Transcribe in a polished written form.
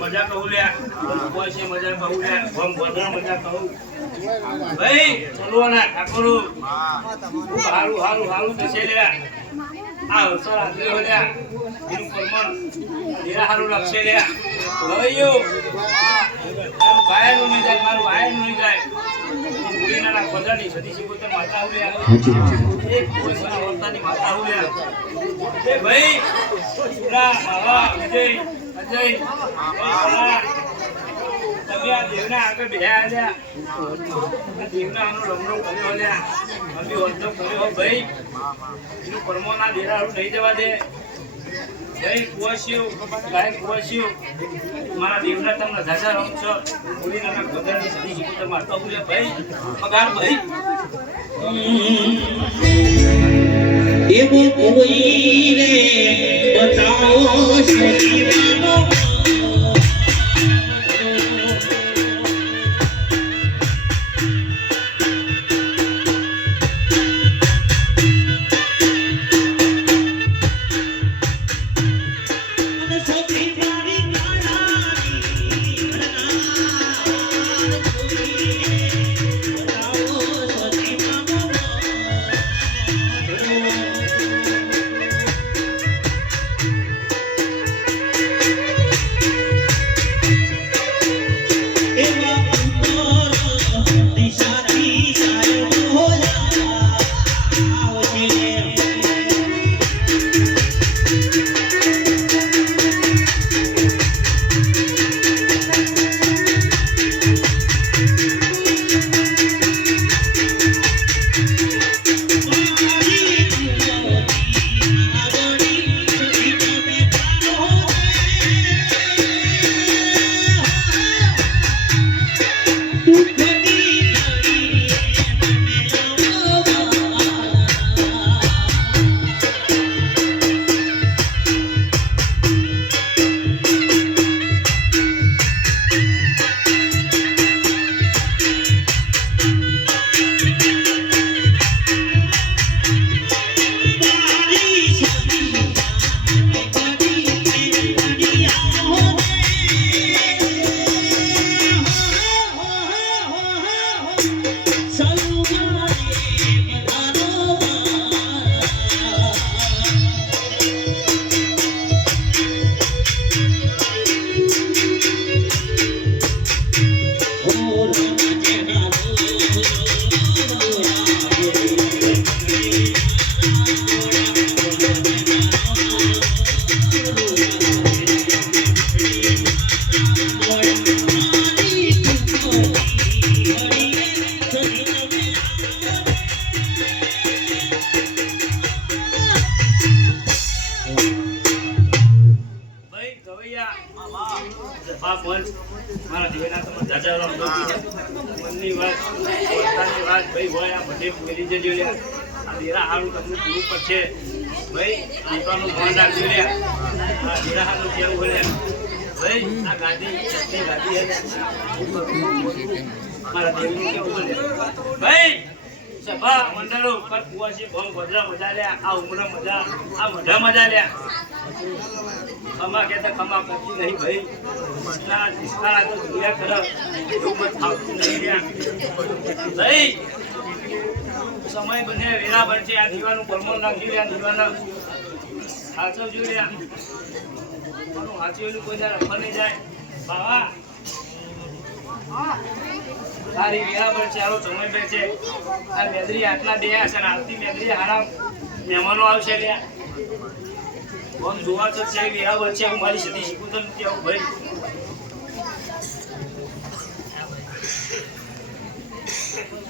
મજા કહું લ્યા મજા કહું લ્યા ગમ ગોધરા મજા કહું ભાઈ ચલવાના ઠાકોરો હારું હારું હારું બેસે લ્યા આ અવસર આદરી હો લ્યા એનું પરમણ દેરા હારું લક્ષે લ્યા ભાઈઓ ભાઈનું નહીં જાય મારું ભાઈનું નહીં જાય ગુડીના ગોધરાની સદી શીખોતર માતા હું લ્યા એક કોઈના વર્તાની માતા હું લ્યા એ ભાઈ ના બાબા વિજય અજય તમે આ દેવના આગળ બેહ્યા આલ્યા દેવના આનો રમણો કર્યો આલ્યા અમે વર્તન કર્યો ભાઈ એનું પરમોના દેરાળું નહીં જવા દે જય કુવાસીઓ ગાય કુવાસીઓ મારા દેવના તમને ધાજા રમ છો બોલીના ગદરની સદી શીખી તમે મારતા બોલ્યા ભાઈ પગાર ભાઈ એવું કોઈ રે બતાવો સદીવાનો મારા દેવના તમે જાજા રામ મનની વાત પોતાની વાત ભાઈ હોય આ બધે મેલી જજો લે આ દેરા હારું તમને પૂરું પડશે ભાઈ દીપાનું ફોન રાખજો લે આ દેરા હારું કેવું હોય ભાઈ આ ગાડી ચટણી ગાડી હે મારા દેવનું કેવું બોલે ભાઈ સભા મંડળો પર કુવાસી ભંગ ગોધરા મજા લે આ ઉમરા મજા આ મજા મજા લે ખમા કહેતા ખમા કરતી નહીં ભાઈ ના નિષ્કાળા તો દુનિયા તરફ એવું મત આવતું નહીં ભાઈ સમય બને વેલા બનશે આ દીવાનું પરમણ નાખી રહ્યા દીવાના હાચો જોઈ રહ્યા હાચેલું કોઈ રખવા નહીં જાય બાવા તારી વેલા બનશે આરો સમય બનશે આ મેદરી આટલા બે હશે ને આવતી મેદરી હારા મહેમાનો આવશે લ્યા કોણ જોવા તો છે વેલા બનશે હું મારી સદી શીખું તો નથી આવું ભાઈ